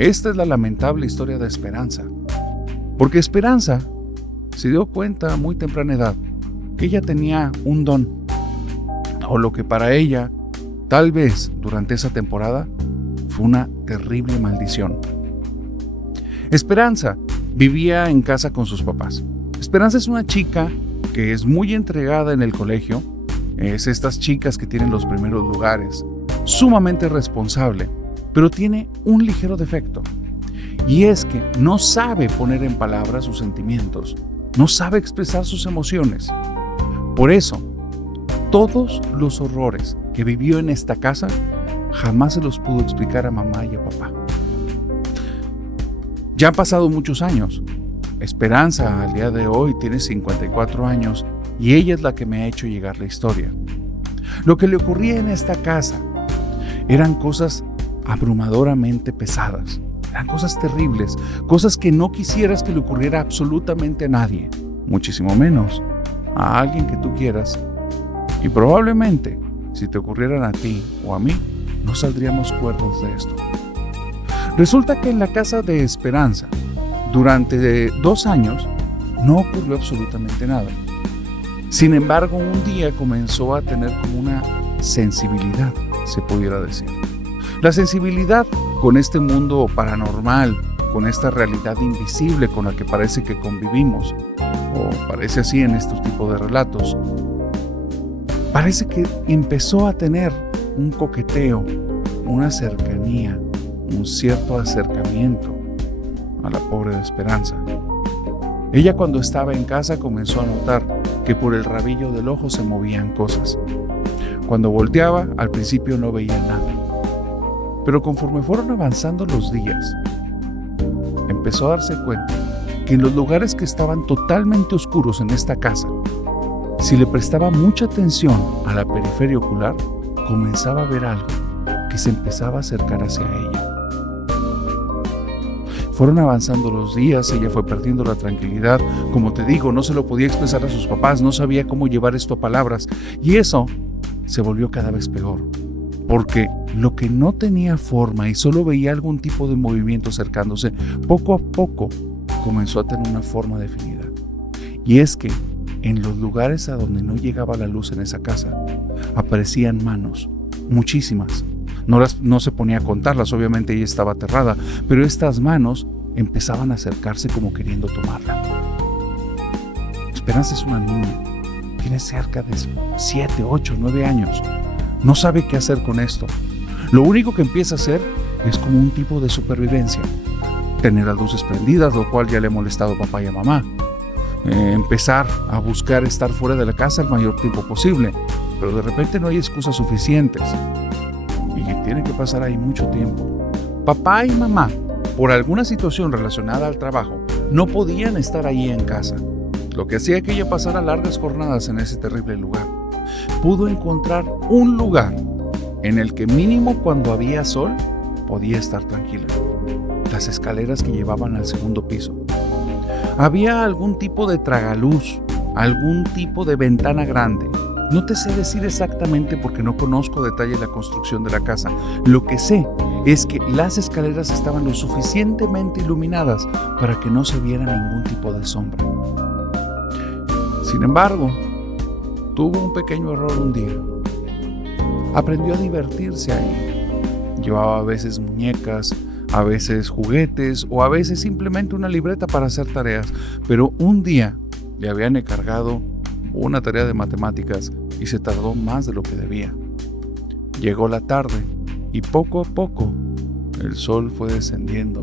Esta es la lamentable historia de Esperanza, porque Esperanza se dio cuenta a muy temprana edad que ella tenía un don, o lo que para ella, tal vez durante esa temporada, fue una terrible maldición. Esperanza vivía en casa con sus papás. Esperanza es una chica que es muy entregada en el colegio, es estas chicas que tienen los primeros lugares, sumamente responsable, pero tiene un ligero defecto, y es que no sabe poner en palabras sus sentimientos, no sabe expresar sus emociones. Por eso, todos los horrores que vivió en esta casa jamás se los pudo explicar a mamá y a papá. Ya han pasado muchos años. Esperanza al día de hoy tiene 54 años y ella es la que me ha hecho llegar la historia. Lo que le ocurría en esta casa eran cosas abrumadoramente pesadas, eran cosas terribles, cosas que no quisieras que le ocurriera absolutamente a nadie, muchísimo menos a alguien que tú quieras. Y probablemente, si te ocurrieran a ti o a mí, no saldríamos cuerdos de esto. Resulta que en la casa de Esperanza, durante 2 años, no ocurrió absolutamente nada. Sin embargo, un día comenzó a tener como una sensibilidad, se pudiera decir. La sensibilidad con este mundo paranormal, con esta realidad invisible con la que parece que convivimos, o parece así en estos tipos de relatos, parece que empezó a tener un coqueteo, una cercanía, un cierto acercamiento a la pobre de Esperanza. Ella, cuando estaba en casa, comenzó a notar que por el rabillo del ojo se movían cosas. Cuando volteaba, al principio no veía nada. Pero conforme fueron avanzando los días, empezó a darse cuenta que en los lugares que estaban totalmente oscuros en esta casa, si le prestaba mucha atención a la periferia ocular, comenzaba a ver algo que se empezaba a acercar hacia ella. Fueron avanzando los días, ella fue perdiendo la tranquilidad. Como te digo, no se lo podía expresar a sus papás, no sabía cómo llevar esto a palabras. Y eso se volvió cada vez peor, porque lo que no tenía forma y solo veía algún tipo de movimiento acercándose, poco a poco comenzó a tener una forma definida. Y es que en los lugares a donde no llegaba la luz en esa casa, aparecían manos, muchísimas. No se ponía a contarlas, obviamente ella estaba aterrada, pero estas manos empezaban a acercarse como queriendo tomarla. Esperanza es una niña, tiene cerca de 7, 8, 9 años. No sabe qué hacer con esto. Lo único que empieza a hacer es como un tipo de supervivencia. Tener las luces prendidas, lo cual ya le ha molestado a papá y a mamá. Empezar a buscar estar fuera de la casa el mayor tiempo posible, pero de repente no hay excusas suficientes y tiene que pasar ahí mucho tiempo. Papá y mamá, por alguna situación relacionada al trabajo, no podían estar ahí en casa, lo que hacía que ella pasara largas jornadas en ese terrible lugar. Pudo encontrar un lugar en el que mínimo cuando había sol podía estar tranquila: las escaleras que llevaban al segundo piso. Había algún tipo de tragaluz, algún tipo de ventana grande. No te sé decir exactamente porque no conozco detalle la construcción de la casa. Lo que sé es que las escaleras estaban lo suficientemente iluminadas para que no se viera ningún tipo de sombra. Sin embargo, tuvo un pequeño error un día. Aprendió a divertirse ahí. Llevaba a veces muñecas, a veces juguetes o a veces simplemente una libreta para hacer tareas. Pero un día le habían encargado una tarea de matemáticas y se tardó más de lo que debía. Llegó la tarde y poco a poco el sol fue descendiendo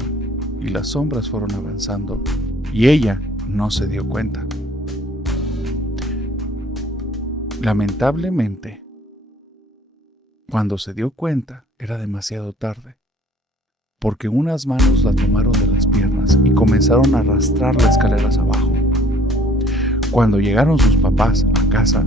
y las sombras fueron avanzando y ella no se dio cuenta. Lamentablemente, cuando se dio cuenta era demasiado tarde, porque unas manos la tomaron de las piernas y comenzaron a arrastrar las escaleras abajo. Cuando llegaron sus papás a casa,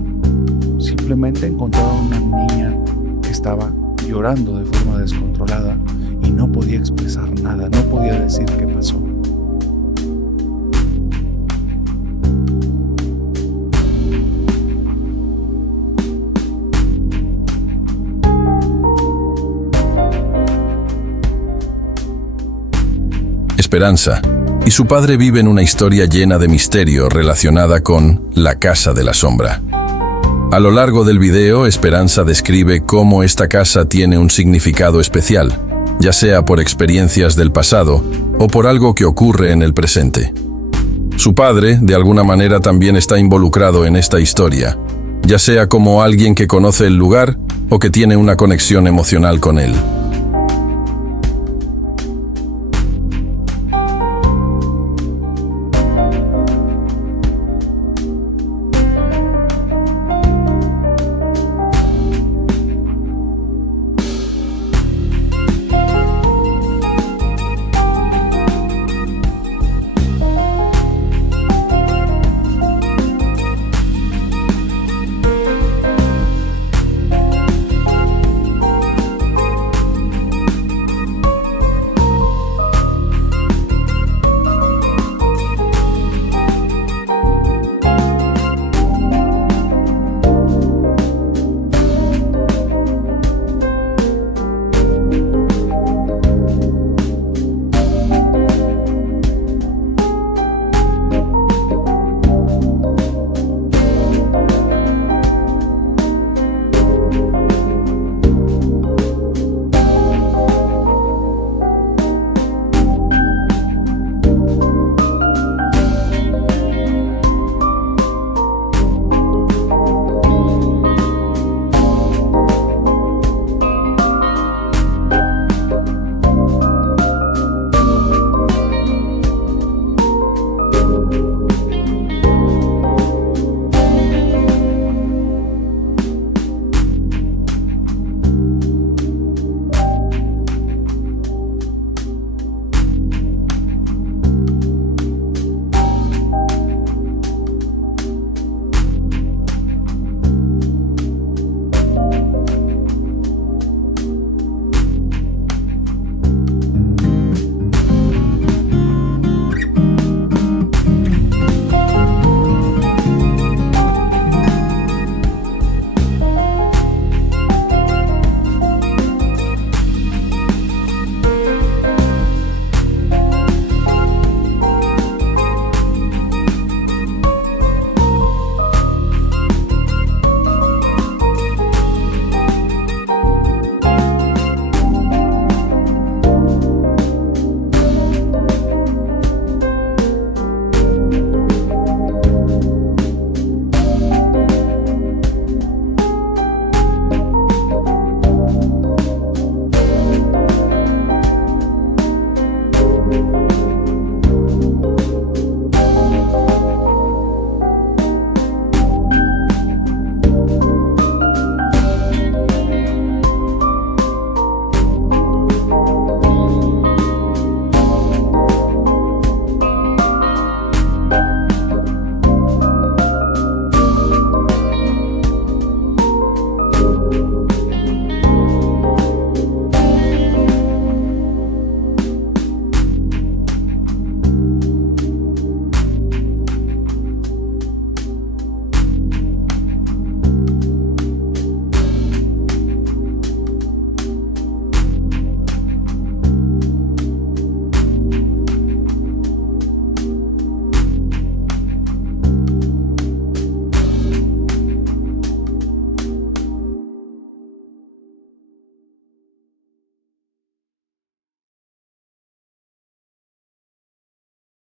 simplemente encontraron una niña que estaba llorando de forma descontrolada y no podía expresar nada, no podía decir qué pasó. Esperanza, y su padre vive en una historia llena de misterio relacionada con la Casa de la Sombra. A lo largo del video, Esperanza describe cómo esta casa tiene un significado especial, ya sea por experiencias del pasado o por algo que ocurre en el presente. Su padre, de alguna manera, también está involucrado en esta historia, ya sea como alguien que conoce el lugar o que tiene una conexión emocional con él.